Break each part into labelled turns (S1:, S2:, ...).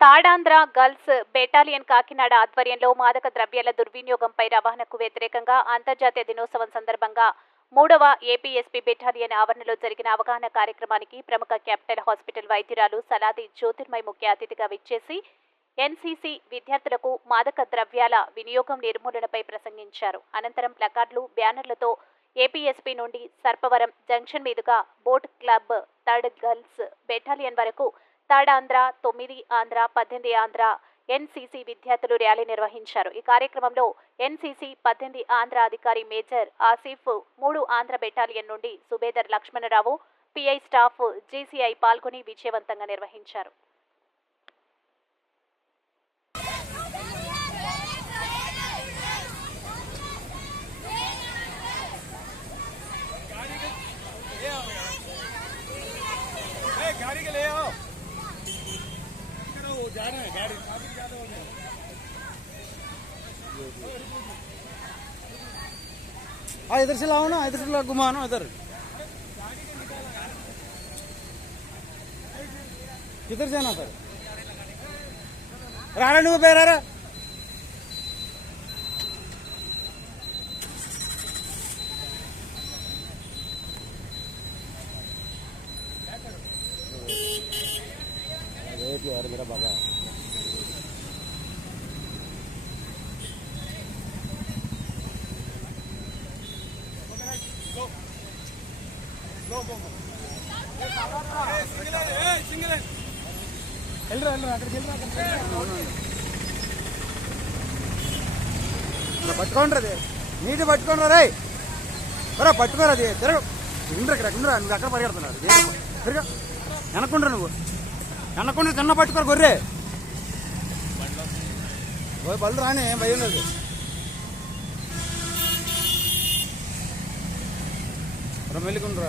S1: తాడాంధ్ర girls battalion Kakinada ఆధ్వర్యంలో మాదక ద్రవ్యాల దుర్వినియోగంపై రవాణాకు వ్యతిరేకంగా అంతర్జాతీయ దినోత్సవం సందర్భంగా మూడవ ఏపీఎస్పీ బెటాలియన్ ఆవరణలో జరిగిన అవగాహన కార్యక్రమానికి ప్రముఖ క్యాపిటల్ హాస్పిటల్ వైద్యురాలు సలాది జ్యోతిర్మయ్ ముఖ్య అతిథిగా విచ్చేసి ఎన్సీసీ విద్యార్థులకు మాదక ద్రవ్యాల వినియోగం నిర్మూలనపై ప్రసంగించారు. అనంతరం ప్లకార్డులు బ్యానర్లతో ఏపీఎస్పీ నుండి సర్పవరం జంక్షన్ మీదుగా boat club third girls battalion వరకు థర్డ్ ఆంధ్ర తొమ్మిది ఆంధ్ర పద్దెనిమిది ఆంధ్ర ఎన్సీసీ విద్యార్థులు ర్యాలీ నిర్వహించారు. ఈ కార్యక్రమంలో ఎన్సీసీ పద్దెనిమిది ఆంధ్ర అధికారి మేజర్ ఆసిఫ్ మూడు ఆంధ్ర బెటాలియన్ నుండి Subedar Lakshmana Rao PI staff GCI పాల్గొని విజయవంతంగా నిర్వహించారు.
S2: हाँ इधर से लाओ ना इधर से घुमानो इधर। किधर जाना सर? रारा नहीं बैरा వెళ్ళరా వెళ్ళరా అక్కడికి వెళ్ళరా పట్టుకోండి అది. నీటి పట్టుకోండి రే రా పట్టుకోరా అది. తిరగ. ఇంద్ర ఇక్కడ ఇంద్ర నువ్వు ఎక్కడ పరిగెడుతున్నారు. తిరగ. వెనకుండా నువ్వు. వెనకుండా తిన్న పట్టుకోరు గొర్రె. బళ్ళు రాని ఏం భయం లేదు. మెల్లికుండ్రా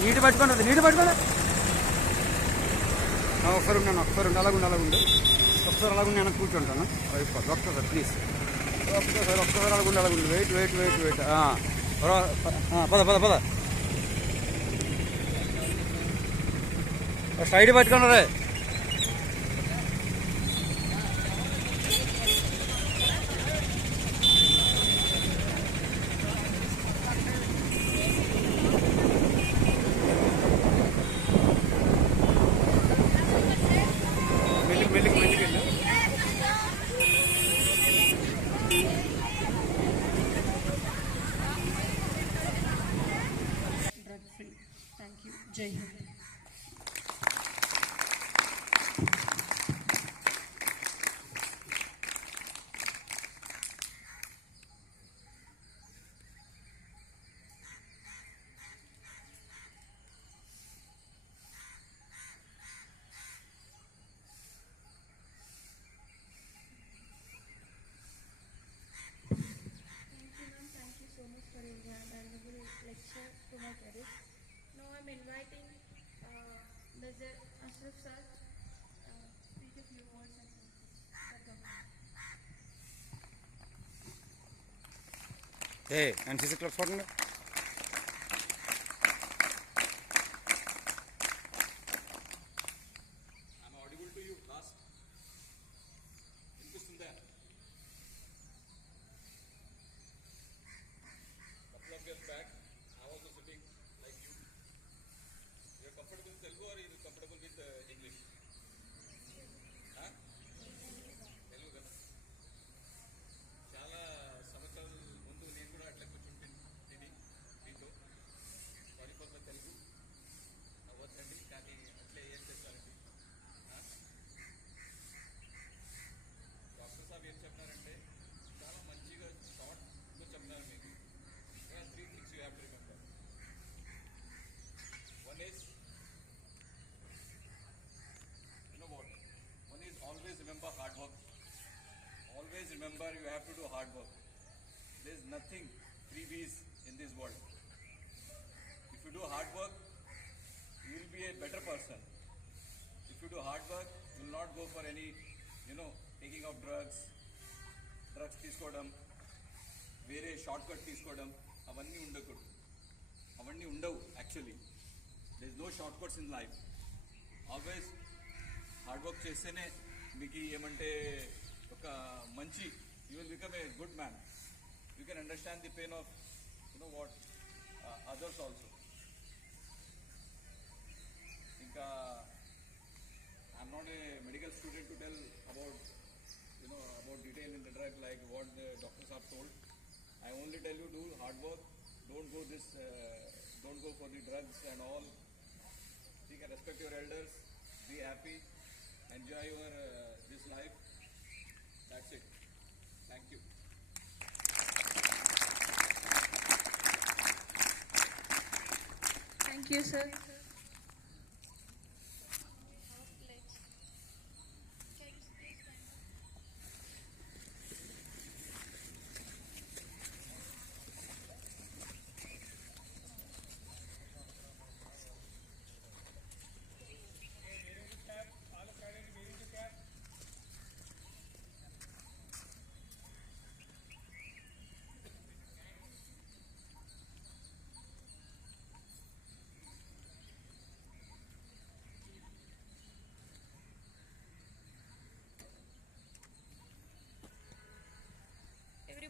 S2: నీటి పట్టుకోండి నీటి పట్టుకోండి ఒకసారి ఉన్నాను ఒకసారి ఉండి అలాగుండి అలాగుండి. ఒకసారి అలాగుండి నేను కూర్చుంటాను. ఒక్కసారి ప్లీజ్ ఒక్కసారి ఒక్కసారి అలాగుండి అలాగుండి. వెయిట్ వెయిట్ వెయిట్ వెయిట్ పద పద పద. స్ట్రైట్ పట్టుకోండి రే.
S3: 这样 am inviting uh, sir uh, speak a few words the
S4: Hey, and she's a for now. remember you have to do hard work. There's nothing freebies in this world. If you do hard work, you will be a better person. If you do hard work, you will not go for any, you know, taking of drugs, drugs తీసుకోవడం వేరే short cut తీసుకోవడం అవన్నీ ఉండకూడదు అవన్నీ ఉండవు actually there is no short cuts in life always hard work చేస్తేనే మీకు ఏమంటే ఒక మంచి you will become a good man you can understand the pain of you know what others also ఇంకా I'm not a medical student to tell about you know about detail in the drug like what the doctors have told i only tell you do hard work don't go this uh, don't go for the drugs and all you can respect your elders be happy enjoy your uh, this life 先生。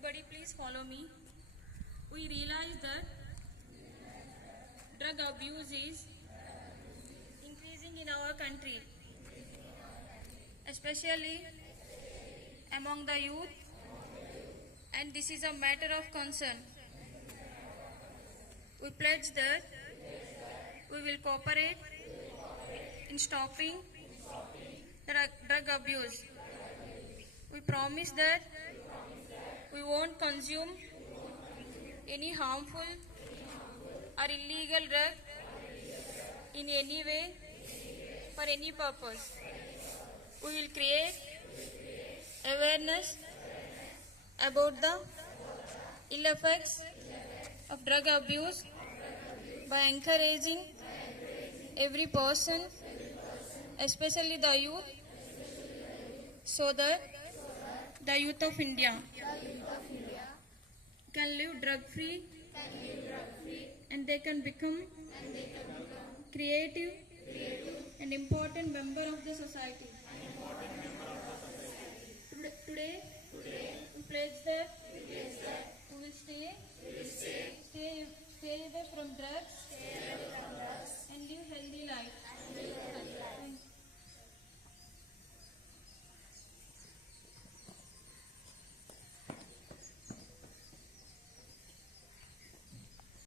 S4: Everybody, please follow me. We realize that drug abuse is increasing in our country, especially among the youth, and this is a matter of concern. We pledge that we will cooperate in stopping drug, drug abuse. We promise that we won't consume any harmful or illegal drug in any way for any purpose. We will create awareness about the ill effects of drug abuse by encouraging every person, especially the youth, so that the youth of India can live drug free, live drug free. And they can become, they can become creative, creative and important member of the society. Today, today, today we pledge that we will stay, we will stay, stay